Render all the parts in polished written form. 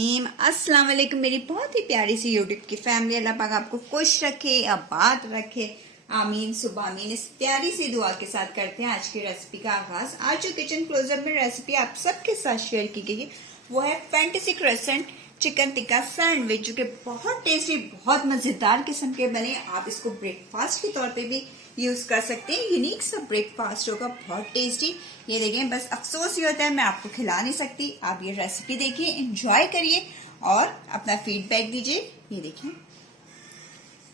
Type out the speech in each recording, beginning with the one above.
रहीम। अस्सलाम वालेकुम मेरी बहुत ही प्यारी सी यूट्यूब की फैमिली। अल्लाह पाक आपको खुश रखे, आबाद रखे, आमीन सुबह आमीन। इस प्यारी सी दुआ के साथ करते हैं आज की रेसिपी का आगाज। आज जो किचन क्लोजअप में रेसिपी आप सबके साथ शेयर की गई वो है fantasy crescent chicken tikka sandwich, जो कि बहुत टेस्टी, बहुत मजेदार किस्म के बने। आप इसको ब्रेकफास्ट के तौर पे भी यूज कर सकते हैं। यूनिक सा ब्रेकफास्ट होगा, बहुत टेस्टी। ये देखें, बस अफसोस ये होता है मैं आपको खिला नहीं सकती। आप ये रेसिपी देखिए, एंजॉय करिए और अपना फीडबैक दीजिए। ये देखें,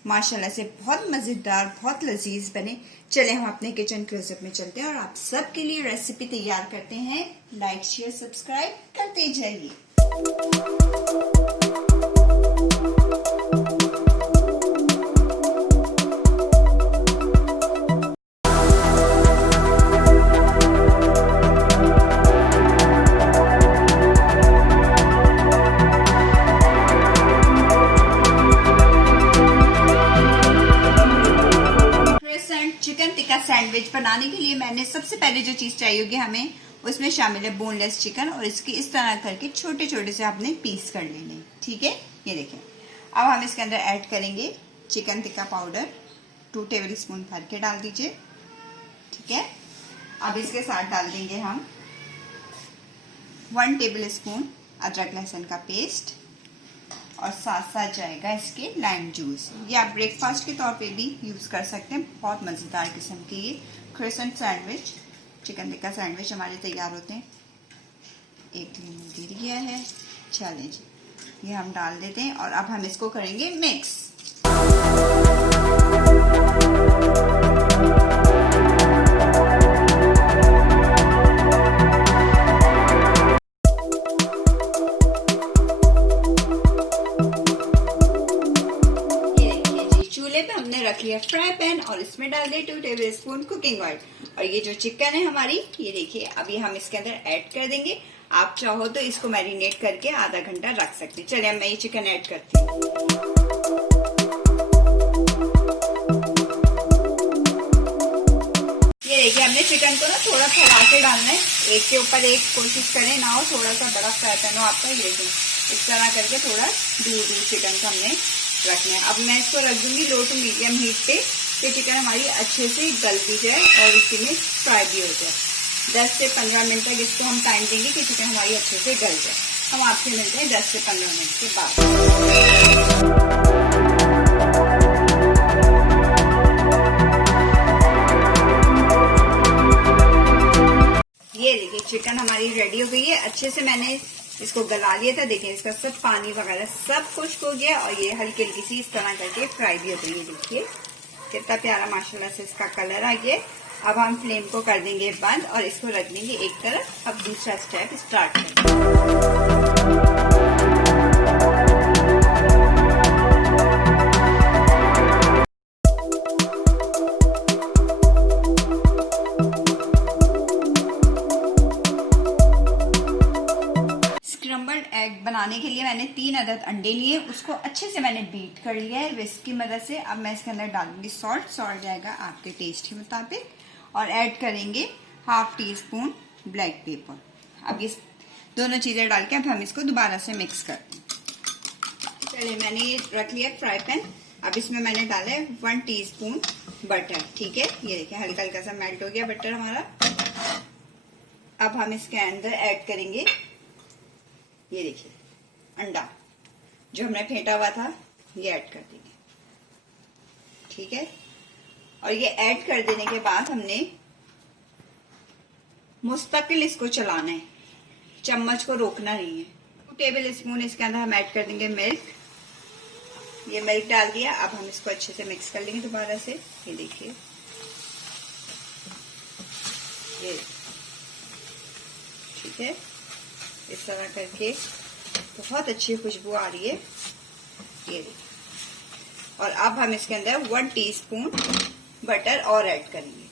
माशाल्लाह से बहुत मजेदार, बहुत लजीज बने। चले हम अपने किचन क्लोजअप में चलते हैं और आप सबके लिए रेसिपी तैयार करते हैं। लाइक शेयर सब्सक्राइब करते जाइए। चिकन टिक्का सैंडविच बनाने के लिए मैंने सबसे पहले जो चीज चाहिए होगी हमें, उसमें शामिल है बोनलेस चिकन। और इसकी इस तरह करके छोटे छोटे से आपने पीस कर लेने, ठीक है। ये देखें, अब हम इसके अंदर ऐड करेंगे chicken tikka powder. 2 table spoon भर के डाल दीजिए, ठीक है। अब इसके साथ डाल देंगे हम 1 टेबल स्पून अदरक लहसुन का पेस्ट और साथ साथ जाएगा इसके लाइम जूस। ये आप ब्रेकफास्ट के तौर पे भी यूज कर सकते हैं। बहुत मजेदार किस्म के ये crescent sandwich, chicken tikka sandwich हमारे तैयार होते हैं। 1 लीमन गिर गया है, चलें जी, ये हम डाल देते हैं और अब हम इसको करेंगे मिक्स। हमने रख लिया फ्राई पैन और इसमें डाल दिए 2 टेबल स्पून कुकिंग ऑयल। और ये जो चिकन है हमारी, ये देखिए, अभी हम इसके अंदर ऐड कर देंगे। आप चाहो तो इसको मैरिनेट करके आधा घंटा रख सकते हैं। चलिए मैं ये चिकन ऐड करती हूँ। ये देखिए, हमने चिकन को ना थोड़ा फैला के डालना है, एक के ऊपर एक कोशिश करें ना हो, थोड़ा सा बड़ा फ्राई पैन हो आपका। ये देखिए, इस तरह करके थोड़ा दूर दूर चिकन को हमने रखना है। अब मैं इसको रख दूंगी लो टू मीडियम हीट पे कि चिकन हमारी अच्छे से गल भी जाए और इसी में फ्राई भी हो जाए। 10 से 15 मिनट तक इसको हम टाइम देंगे कि चिकन हमारी अच्छे से गल जाए। हम आपसे मिलते हैं 10 से 15 मिनट के बाद। ये देखिए, चिकन हमारी रेडी हो गई है। अच्छे से मैंने इसको गला लिया था। देखिए, इसका सब पानी वगैरह सब खुश्क हो गया और ये हल्की हल्की सी इस तरह करके फ्राई भी हो गई है। देखिए कितना प्यारा माशाल्लाह से इसका कलर आ गया। अब हम फ्लेम को कर देंगे बंद और इसको रख देंगे एक तरफ। अब दूसरा स्टेप स्टार्ट करेंगे। एग बनाने के लिए मैंने 3 अदद अंडे लिए, उसको अच्छे से मैंने बीट कर लिया है विस्क की मदद से। अब मैं इसके अंदर डालूंगी सॉल्ट जाएगा आपके टेस्ट के मुताबिक और ऐड करेंगे 1/2 टीस्पून ब्लैक पेपर। अब ये दोनों चीजें डाल के अब हम इसको दोबारा से मिक्स करते हैं। चलिए, मैंने ये रख लिया फ्राई पैन। अब इसमें मैंने डाला है 1 टीस्पून बटर, ठीक है। ये देखिए, हल्का हल्का सा मेल्ट हो गया बटर हमारा। अब हम इसके अंदर ऐड करेंगे, ये देखिए, अंडा जो हमने फेंटा हुआ था, ये ऐड कर देंगे, ठीक है। और ये ऐड कर देने के बाद हमने मुस्तकिल इसको चलाना है, चम्मच को रोकना नहीं है। 2 टेबल स्पून इसके अंदर हम ऐड कर देंगे मिल्क। ये मिल्क डाल दिया। अब हम इसको अच्छे से मिक्स कर लेंगे दोबारा से। ये देखिए, ये ठीक है, इस तरह करके बहुत अच्छी खुशबू आ रही है। ये देखिए, और अब हम इसके अंदर 1 टीस्पून बटर और ऐड करेंगे।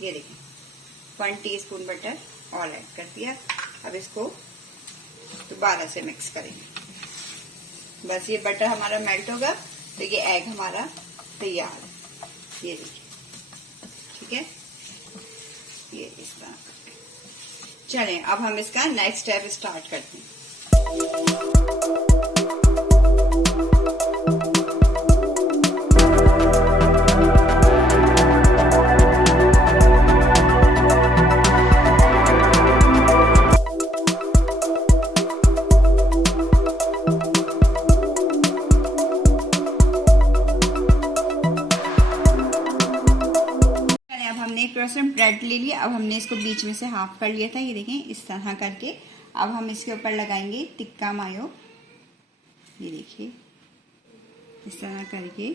ये देखिए, 1 टीस्पून बटर और ऐड कर दिया। अब इसको दोबारा से मिक्स करेंगे। बस ये बटर हमारा मेल्ट होगा तो ये एग हमारा तैयार है। ये देखिए, ठीक है, ये इस तरह। चलें अब हम इसका नेक्स्ट स्टेप स्टार्ट करते हैं। क्रोसेंट ब्रेड ले लिया। अब हमने इसको बीच में से हाफ कर लिया था, ये देखें इस तरह करके। अब हम इसके ऊपर लगाएंगे टिक्का मायो, ये देखिए इस तरह करके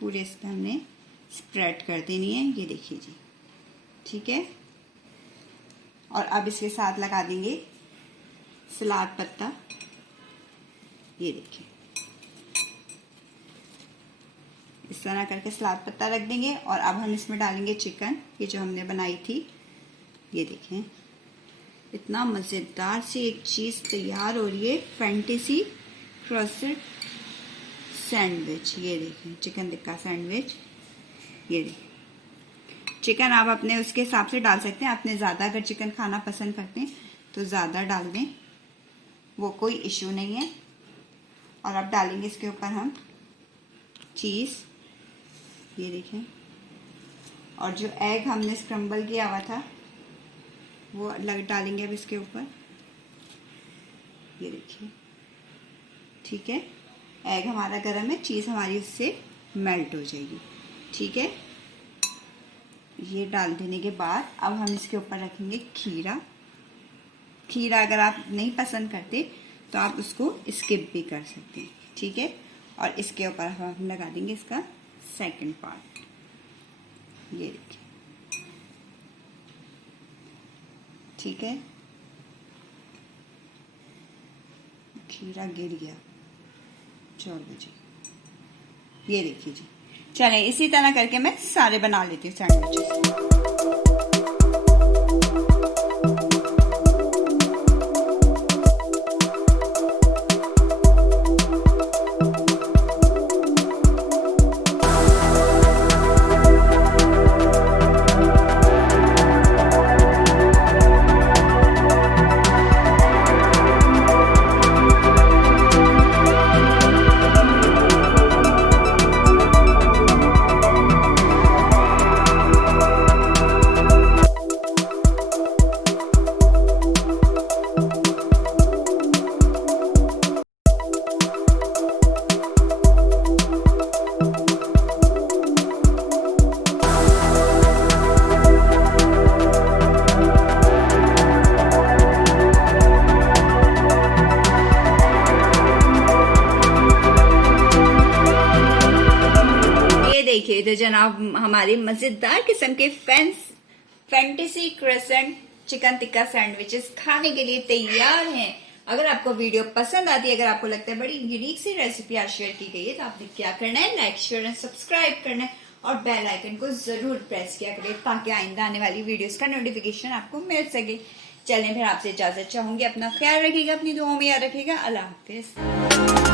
पूरे इस पर हमने स्प्रेड कर देनी है, ये देखिए जी, ठीक है। और अब इसके साथ लगा देंगे सलाद पत्ता, ये देखिए इस तरह करके सलाद पत्ता रख देंगे। और अब हम इसमें डालेंगे चिकन, ये जो हमने बनाई थी, ये देखें इतना मज़ेदार सी एक चीज़ तैयार हो रही है, फैंटेसी क्रोसेंट सैंडविच। ये देखें चिकन टिक्का सैंडविच, ये देखें। चिकन आप अपने उसके हिसाब से डाल सकते हैं, आपने ज़्यादा अगर चिकन खाना पसंद करते हैं तो ज़्यादा डाल दें, वो कोई इशू नहीं है। और अब डालेंगे इसके ऊपर हम चीज़, ये देखें। और जो एग हमने स्क्रम्बल किया हुआ था वो डालेंगे अब इसके ऊपर, ये देखिए, ठीक है। एग हमारा गर्म है, चीज़ हमारी उससे मेल्ट हो जाएगी, ठीक है। ये डाल देने के बाद अब हम इसके ऊपर रखेंगे खीरा। खीरा अगर आप नहीं पसंद करते तो आप उसको स्किप भी कर सकते हैं, ठीक है। और इसके ऊपर हम लगा देंगे इसका सेकंड पार्ट, ये देखिए, ठीक है। खीरा गिर गया, चलो जी, ये देखिए जी। चलें इसी तरह करके मैं सारे बना लेती हूँ सैंडविचेस। देखिए तो जनाब हमारे मजेदार किस्म के fantasy croissant chicken tikka sandwiches खाने के लिए तैयार हैं। अगर आपको वीडियो पसंद आती है, अगर आपको लगता है बड़ी यूनिक सी रेसिपी आज शेयर की गई है, तो आपने क्या करना है, लाइक शेयर एंड सब्सक्राइब करना है और बेल आइकन को जरूर प्रेस किया करें ताकि आइंदा आने वाली वीडियोस का नोटिफिकेशन आपको मिल सके। चलें फिर आपसे इजाजत चाहूंगी, अपना ख्याल रखिएगा, अपनी दुआओं में याद रखिएगा। अल्लाह हाफिज।